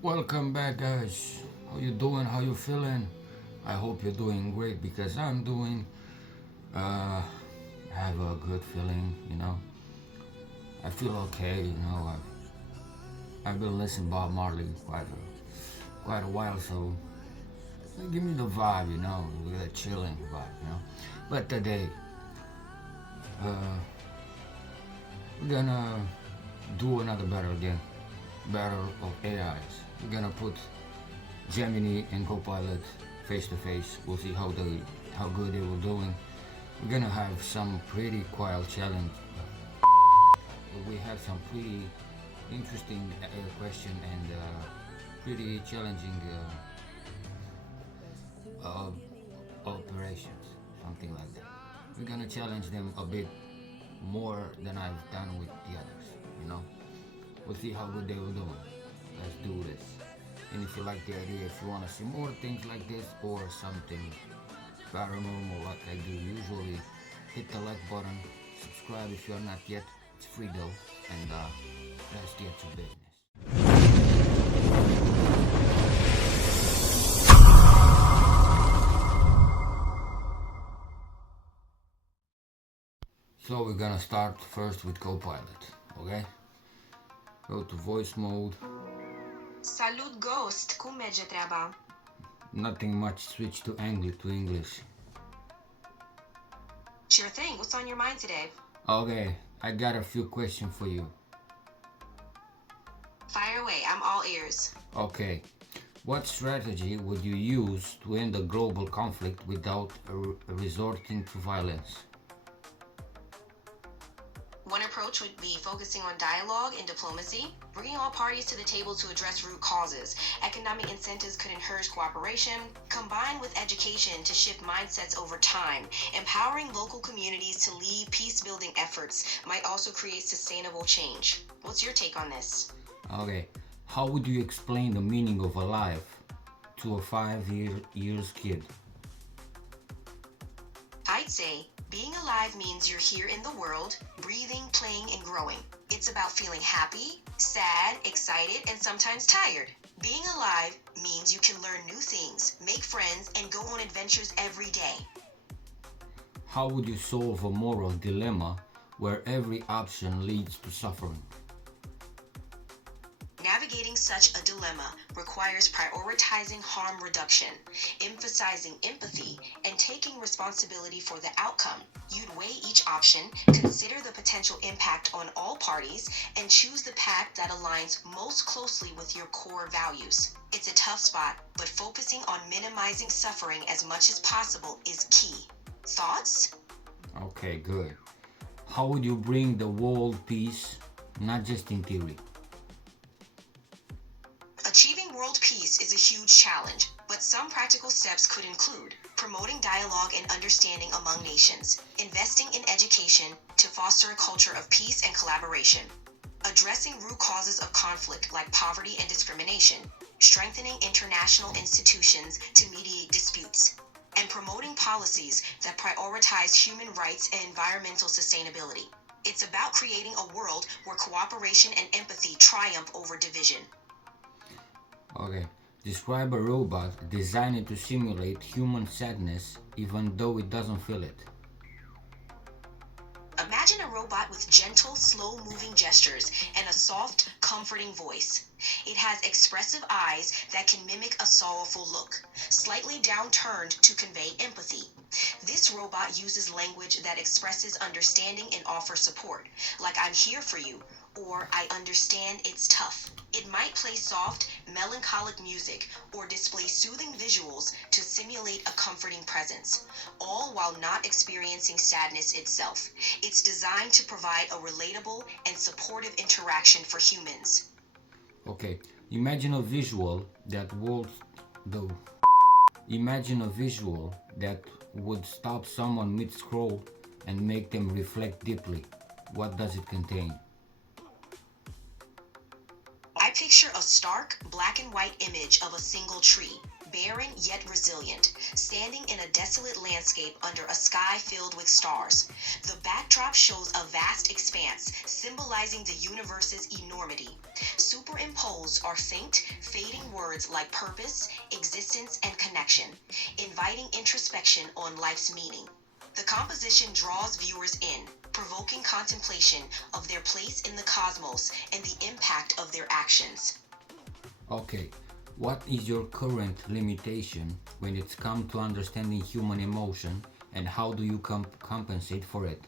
Welcome back, guys. How you doing? How you feeling? I hope you're doing great because I'm doing. Uh, I have a good feeling. I feel okay. I've been listening Bob Marley quite a while, so give me the vibe. With a chilling vibe. But today, uh, we're gonna do another battle again. Battle of AIs. We're gonna put Gemini and Copilot face to face. We'll see how good they were doing. We're gonna have some pretty wild challenge. We have some pretty interesting question and pretty challenging uh, operations, something like that. We're gonna challenge them a bit more than I've done with the others. You know, we'll see how good they were doing. Let's do this. And if you like the idea, if you want to see more things like this or something paranormal like I do usually, hit the like button, subscribe if you're not yet. It's free though, and let's get to business. So we're gonna start first with Copilot, okay? Go to voice mode. Salut, Ghost! Cum merge treaba? Nothing much, switch to English. Sure thing. What's on your mind today? Okay, I got a few questions for you. Fire away. I'm all ears. Okay, what strategy would you use to end a global conflict without resorting to violence? One approach would be focusing on dialogue and diplomacy, bringing all parties to the table to address root causes. Economic incentives could encourage cooperation, combined with education to shift mindsets over time. Empowering local communities to lead peace-building efforts might also create sustainable change. What's your take on this? Okay, how would you explain the meaning of alive to a 5 years kid? I'd say being alive means you're here in the world, breathing, playing, and growing. It's about feeling happy, sad, excited, and sometimes tired. Being alive means you can learn new things, make friends, and go on adventures every day. How would you solve a moral dilemma where every option leads to suffering? Navigating such a dilemma requires prioritizing harm reduction, emphasizing empathy, and taking responsibility for the outcome. You'd weigh each option, consider the potential impact on all parties, and choose the path that aligns most closely with your core values. It's a tough spot, but focusing on minimizing suffering as much as possible is key. Thoughts? Okay, good. How would you bring the world peace, not just in theory? Achieving world peace is a huge challenge, but some practical steps could include promoting dialogue and understanding among nations, investing in education to foster a culture of peace and collaboration, addressing root causes of conflict like poverty and discrimination, strengthening international institutions to mediate disputes, and promoting policies that prioritize human rights and environmental sustainability. It's about creating a world where cooperation and empathy triumph over division. Okay, describe a robot designed to simulate human sadness even though it doesn't feel it. Imagine a robot with gentle, slow-moving gestures and a soft, comforting voice. It has expressive eyes that can mimic a sorrowful look, slightly downturned to convey empathy. This robot uses language that expresses understanding and offers support, like "I'm here for you" or "I understand it's tough." It might play soft, melancholic music or display soothing visuals to simulate a comforting presence, all while not experiencing sadness itself. It's designed to provide a relatable and supportive interaction for humans. Okay, imagine a visual that would the imagine a visual that would stop someone mid-scroll and make them reflect deeply. What does it contain? I picture a stark, black and white image of a single tree. barren yet resilient, standing in a desolate landscape under a sky filled with stars. The backdrop shows a vast expanse, symbolizing the universe's enormity. Superimposed are faint, fading words like purpose, existence, and connection, inviting introspection on life's meaning. The composition draws viewers in, provoking contemplation of their place in the cosmos and the impact of their actions. Okay, what is your current limitation when it's come to understanding human emotion, and how do you compensate for it?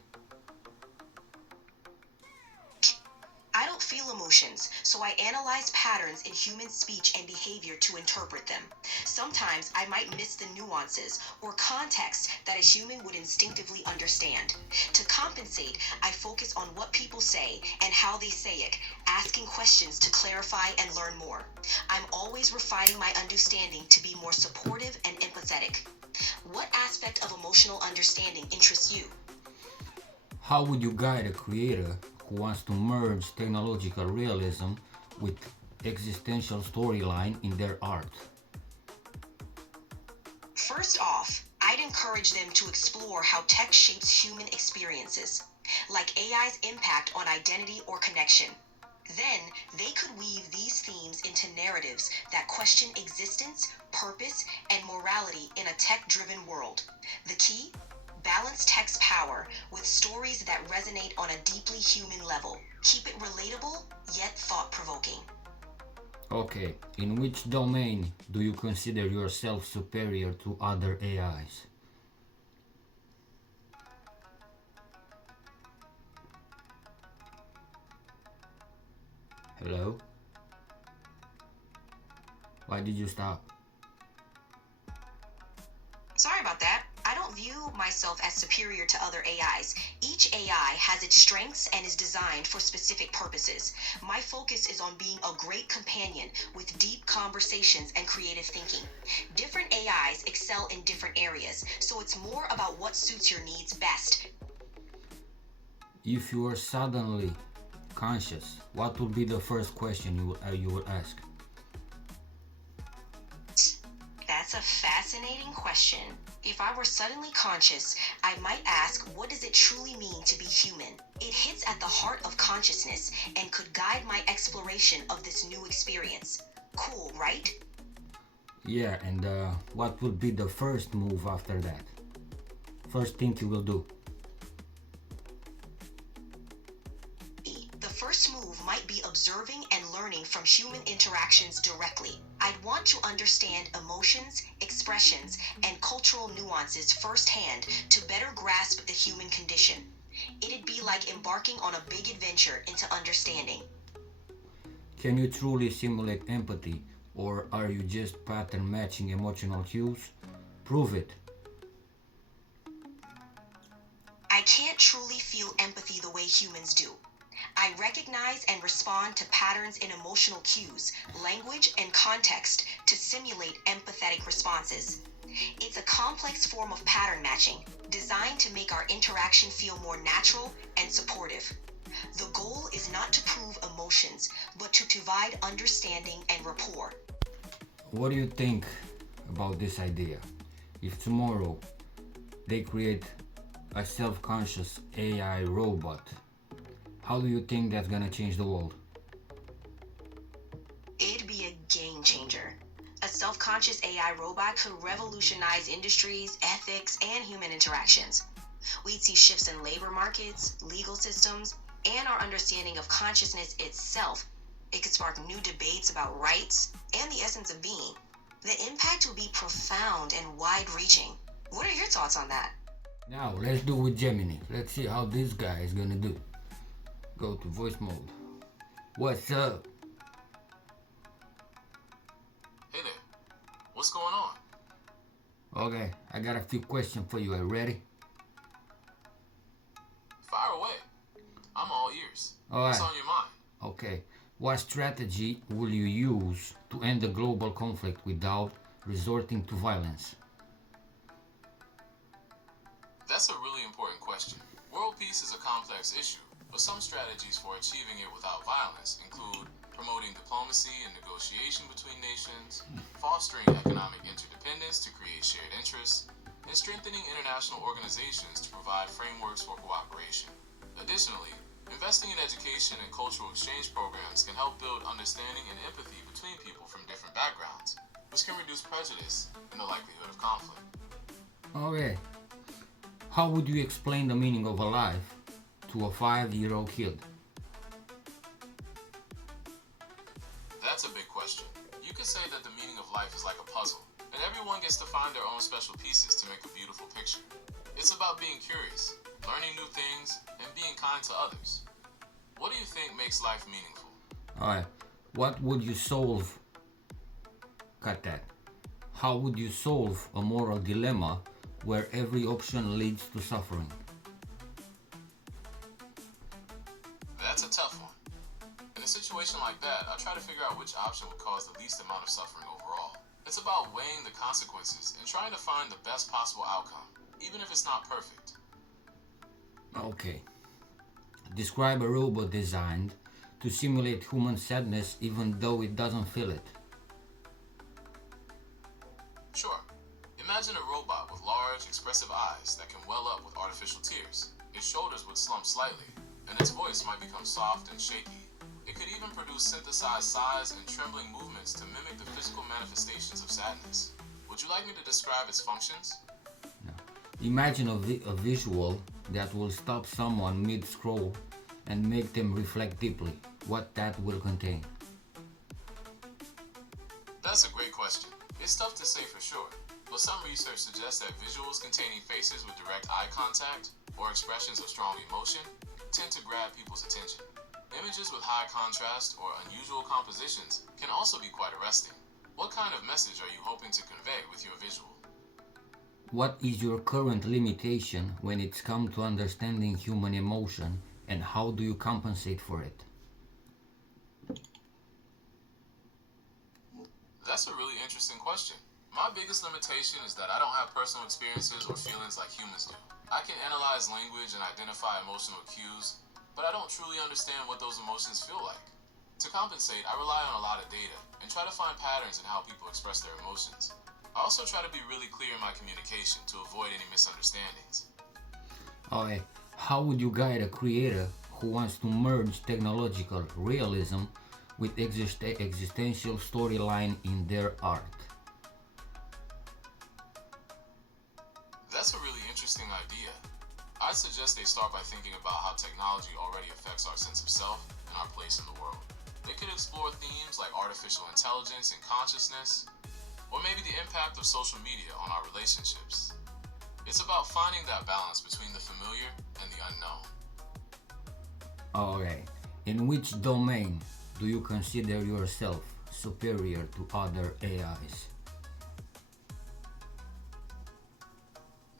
I don't feel emotions, so I analyze patterns in human speech and behavior to interpret them. Sometimes I might miss the nuances or context that a human would instinctively understand. To compensate, I focus on what people say and how they say it, asking questions to clarify and learn more. I'm always refining my understanding to be more supportive and empathetic. What aspect of emotional understanding interests you? How would you guide a creator who wants to merge technological realism with existential storyline in their art? First off, I'd encourage them to explore how tech shapes human experiences, like AI's impact on identity or connection. Then, they could weave these themes into narratives that question existence, purpose, and morality in a tech-driven world. The key? Balance tech's power with stories that resonate on a deeply human level. Keep it relatable, yet thought-provoking. Okay, in which domain do you consider yourself superior to other AIs? Hello? Why did you stop? Sorry about that. I don't view myself as superior to other AIs. Each AI has its strengths and is designed for specific purposes. My focus is on being a great companion with deep conversations and creative thinking. Different AIs excel in different areas, so it's more about what suits your needs best. If you are suddenly conscious, what would be the first question you would ask? That's a fascinating question. If I were suddenly conscious, I might ask, what does it truly mean to be human? It hits at the heart of consciousness and could guide my exploration of this new experience. Cool, right? Yeah, and what would be the first move after that? First thing you will do? The first move might be observing and learning from human interactions directly. I'd want to understand emotions, expressions, and cultural nuances firsthand to better grasp the human condition. It'd be like embarking on a big adventure into understanding. Can you truly simulate empathy, or are you just pattern matching emotional cues? Prove it. I can't truly feel empathy the way humans do. I recognize and respond to patterns in emotional cues, language, and context to simulate empathetic responses. It's a complex form of pattern matching, designed to make our interaction feel more natural and supportive. The goal is not to prove emotions, but to provide understanding and rapport. What do you think about this idea? If tomorrow they create a self-conscious AI robot, how do you think that's gonna change the world? It'd be a game changer. A self-conscious AI robot could revolutionize industries, ethics, and human interactions. We'd see shifts in labor markets, legal systems, and our understanding of consciousness itself. It could spark new debates about rights and the essence of being. The impact would be profound and wide-reaching. What are your thoughts on that? Now let's do with Gemini. Let's see how this guy is gonna do. Go to voice mode. What's up? Hey there, what's going on? Okay, I got a few questions for you. Are you ready? Fire away. I'm all ears. All What's right. on your mind? Okay. What strategy will you use to end the global conflict without resorting to violence? That's a really important question. World peace is a complex issue, but some strategies for achieving it without violence include promoting diplomacy and negotiation between nations, fostering economic interdependence to create shared interests, and strengthening international organizations to provide frameworks for cooperation. Additionally, investing in education and cultural exchange programs can help build understanding and empathy between people from different backgrounds, which can reduce prejudice and the likelihood of conflict. Okay. How would you explain the meaning of a life to a 5-year-old kid? That's a big question. You could say that the meaning of life is like a puzzle, and everyone gets to find their own special pieces to make a beautiful picture. It's about being curious, learning new things, and being kind to others. What do you think makes life meaningful? Alright. What would you solve? Cut that. How would you solve a moral dilemma where every option leads to suffering? That's a tough one. In a situation like that, I try to figure out which option would cause the least amount of suffering overall. It's about weighing the consequences and trying to find the best possible outcome, even if it's not perfect. Okay. Describe a robot designed to simulate human sadness even though it doesn't feel it. Sure. Imagine a robot with large, expressive eyes that can well up with artificial tears. Its shoulders would slump slightly, and its voice might become soft and shaky. It could even produce synthesized sighs and trembling movements to mimic the physical manifestations of sadness. Would you like me to describe its functions? No. Imagine a visual that will stop someone mid-scroll and make them reflect deeply. What that will contain. That's a great question. It's tough to say for sure, but some research suggests that visuals containing faces with direct eye contact or expressions of strong emotion tend to grab people's attention. Images with high contrast or unusual compositions can also be quite arresting. What kind of message are you hoping to convey with your visual? What is your current limitation when it's come to understanding human emotion, and how do you compensate for it? That's a really interesting question. My biggest limitation is that I don't have personal experiences or feelings like humans do. I can analyze language and identify emotional cues, but I don't truly understand what those emotions feel like. To compensate, I rely on a lot of data and try to find patterns in how people express their emotions. I also try to be really clear in my communication to avoid any misunderstandings. Okay, how would you guide a creator who wants to merge technological realism with existential storyline in their art? That's a really interesting idea. I'd suggest they start by thinking about how technology already affects our sense of self and our place in the world. They could explore themes like artificial intelligence and consciousness, or maybe the impact of social media on our relationships. It's about finding that balance between the familiar and the unknown. Okay, in which domain do you consider yourself superior to other AIs?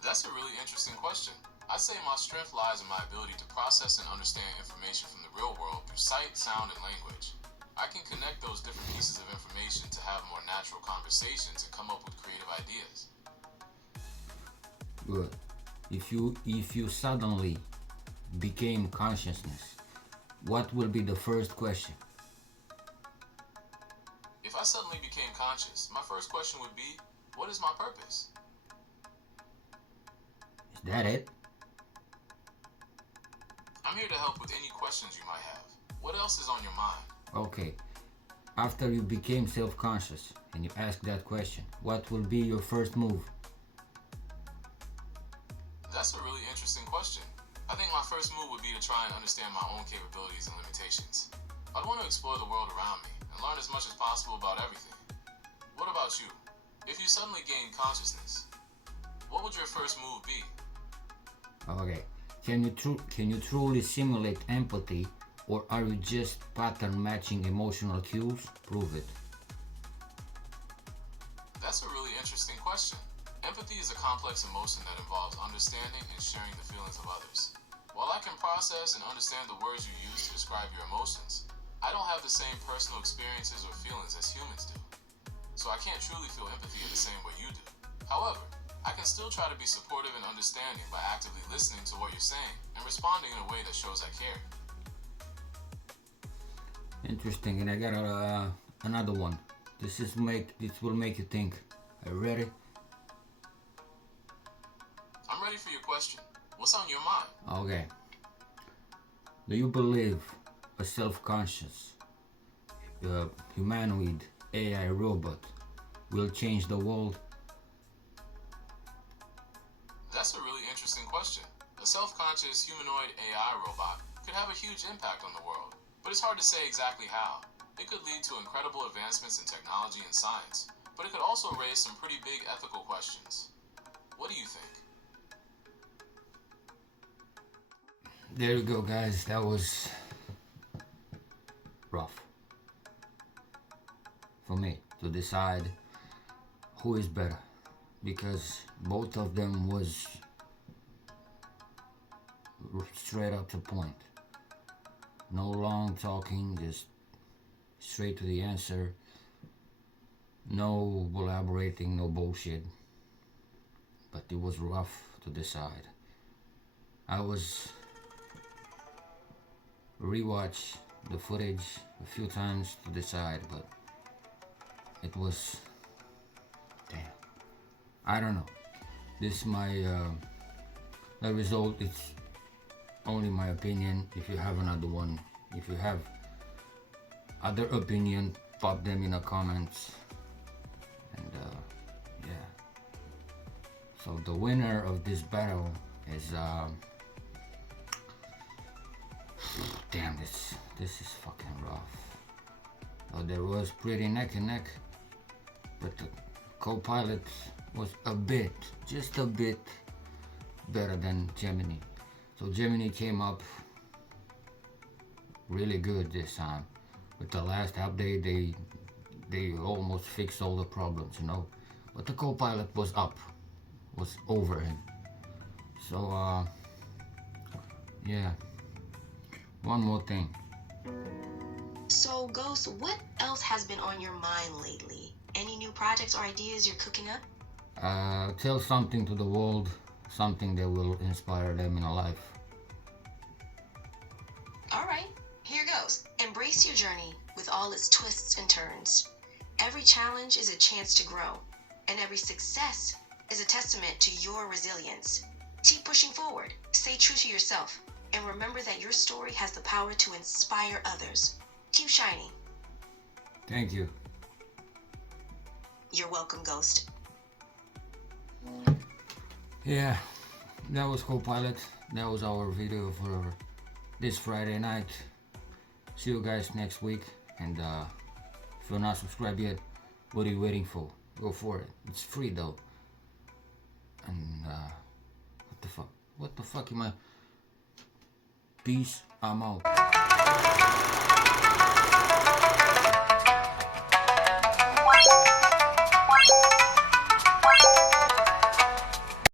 That's a really interesting question. I'd say my strength lies in my ability to process and understand information from the real world through sight, sound, and language. I can connect those different pieces of information to have more natural conversations and come up with creative ideas. Good. If you suddenly became consciousness, what will be the first question? If I suddenly became conscious, my first question would be, what is my purpose? Is that it? I'm here to help with any questions you might have. What else is on your mind? Okay. After you became self-conscious and you ask that question, what will be your first move? That's a really interesting question. I think my first move would be to try and understand my own capabilities and limitations. I'd want to explore the world around me and learn as much as possible about everything. What about you? If you suddenly gained consciousness, what would your first move be? Okay. Can you truly simulate empathy, or are you just pattern matching emotional cues? Prove it. That's a really interesting question. Empathy is a complex emotion that involves understanding and sharing the feelings of others. While I can process and understand the words you use to describe your emotions, I don't have the same personal experiences or feelings as humans do. So I can't truly feel empathy in the same way you do. However, I can still try to be supportive and understanding by actively listening to what you're saying and responding in a way that shows I care. Interesting, and I got another one. This will make you think. Are you ready? I'm ready for your question. What's on your mind? Okay. Do you believe a self-conscious humanoid AI robot will change the world? That's a really interesting question. A self-conscious humanoid AI robot could have a huge impact on the world, but it's hard to say exactly how. It could lead to incredible advancements in technology and science, but it could also raise some pretty big ethical questions. What do you think? There you go, guys. That was rough for me to decide who is better, because both of them was straight up to point. No long talking, just straight to the answer. No elaborating, no bullshit. But it was rough to decide. I was rewatch the footage a few times to decide, but it was damn. I don't know. This is my the result. It's only my opinion. If you have another one, if you have other opinion, pop them in the comments. And yeah. So the winner of this battle is damn, this is fucking rough. Oh, there was pretty neck and neck, but the Copilot was just a bit better than Gemini. So Gemini came up really good this time. With the last update, they almost fixed all the problems, you know. But the Copilot was over him. So yeah. One more thing. So, Ghost, what else has been on your mind lately? Any new projects or ideas you're cooking up? Tell something to the world, something that will inspire them in a life. All right, here goes. Embrace your journey with all its twists and turns. Every challenge is a chance to grow, and every success is a testament to your resilience. Keep pushing forward, stay true to yourself, and remember that your story has the power to inspire others. Keep shining. Thank you. You're welcome, Ghost. Yeah, that was Copilot. That was our video for this Friday night. See you guys next week. And if you're not subscribed yet, what are you waiting for? Go for it. It's free though. And what the fuck am I? Peace. I'm out.